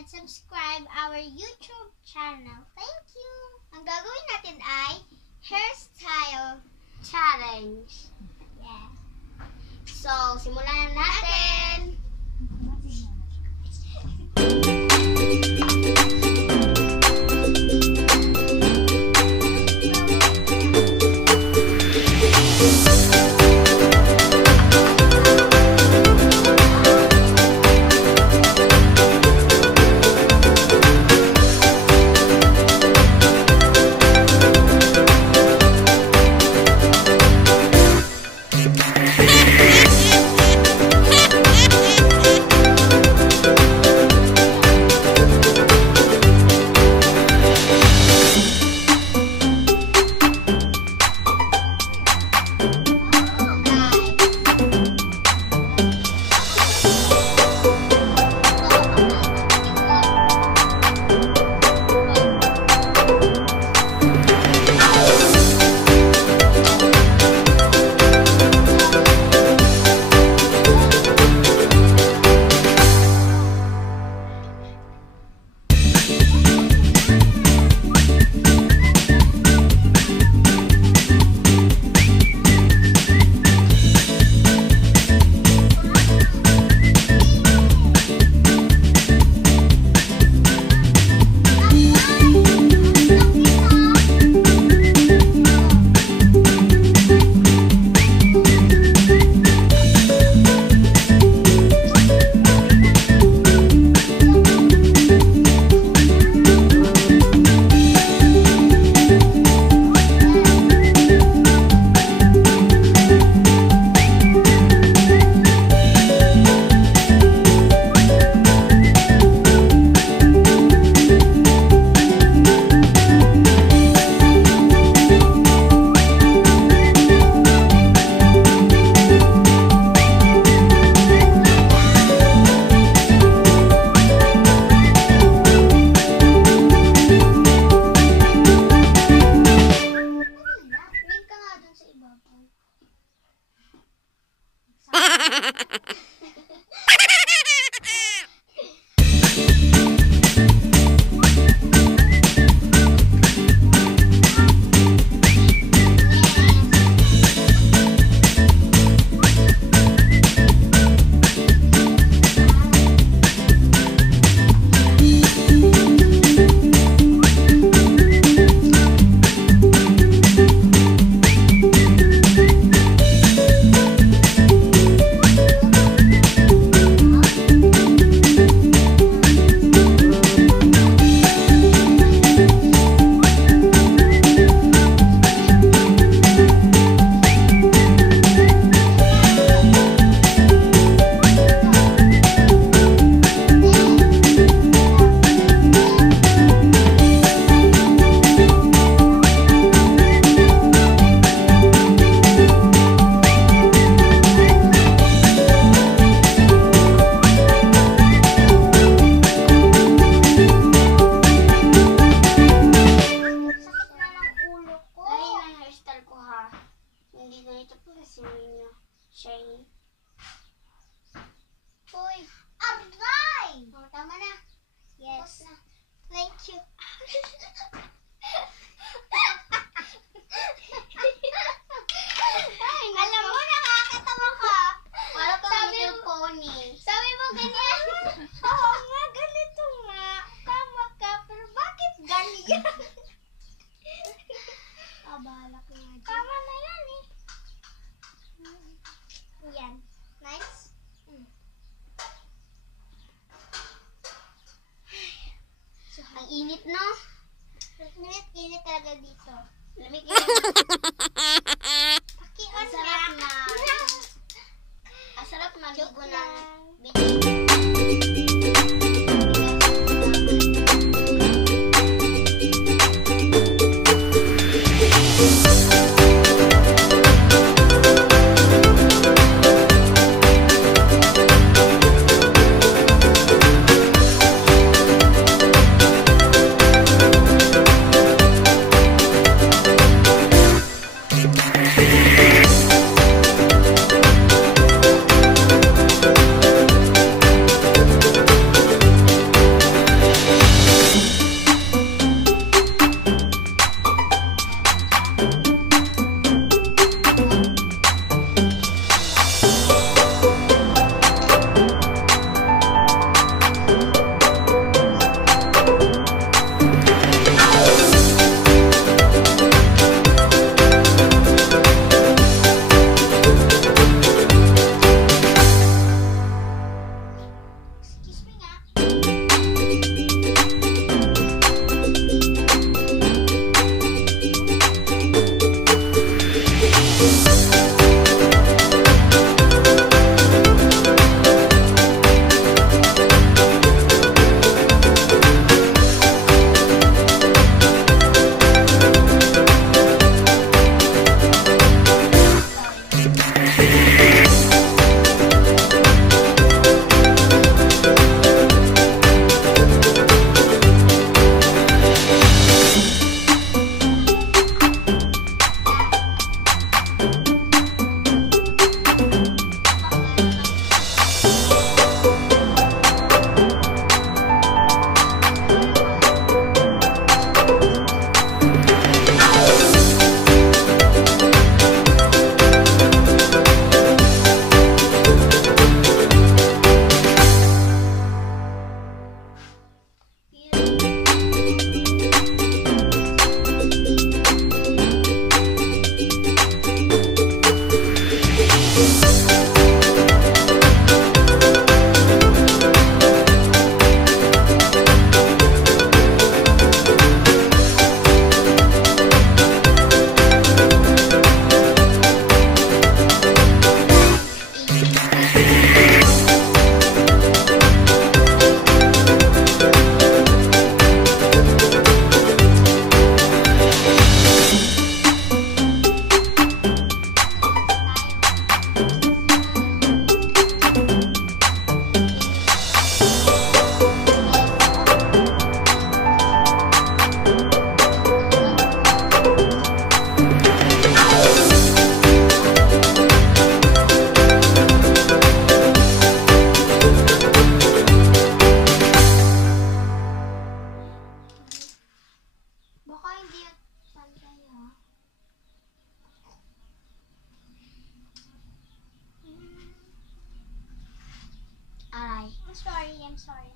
and subscribe our YouTube channel. Thank you! Ang gagawin natin ay hairstyle challenge. Yeah. So, simulan na natin! Shiny. Uy! Aray! Oh, tama na. Yes. Na. Thank you. Ay, alam mo, nakakatawa ka. Para kang little pony. Sabi mo ganyan? Oo nga, ganito nga. Tama ka, pero bakit ganyan? Bahala ko nga dyan. Tama na yan eh. Yan. Nice. So, ang init, no? Init talaga dito. Lamig-init. Pakion na. Ang sarap maligo ng I'm sorry.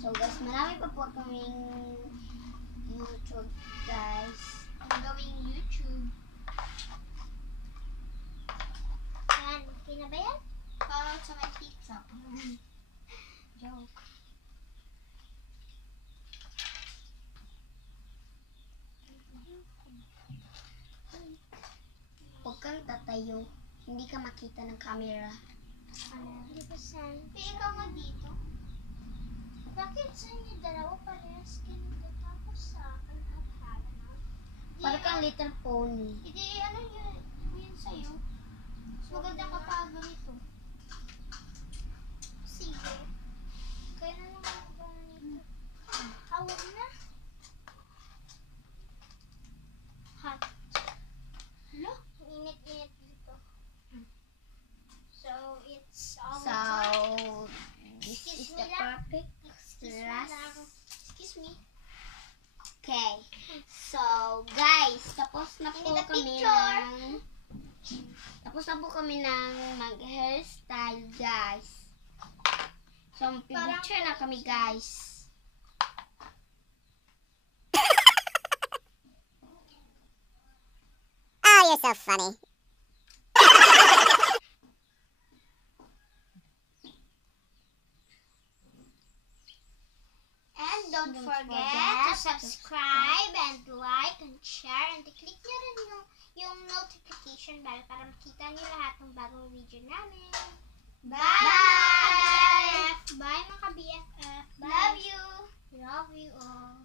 So guys, marami pa po kaming YouTube guys. Ang gawing YouTube. Yan, okay na ba yan? Parang sa may pizza. Joke. Huwag kang tatayo. Hindi ka makita ng camera. 100%. Ikaw nga dito. Bakit sa inyo dalawa parehas ganito tapos sa akin haphala? Para kang little pony. Hindi, ano yun sa'yo? Maganda kapag ganito. Sige. Kaya na naman ako ganito. Awag na. Hot. Hello? Init-init dito. So, it's all so, this is the perfect last. Excuse me. Okay. So, guys. guys. Tapos na po kami ng mag-hairstyle, guys. So, pipicture na kami, guys. Oh, you're so funny. And don't forget to subscribe and like and share and click nyo rin yung notification bell para makita nyo lahat ng bagong video namin. Bye! Bye mga BFF! Love you! Love you all!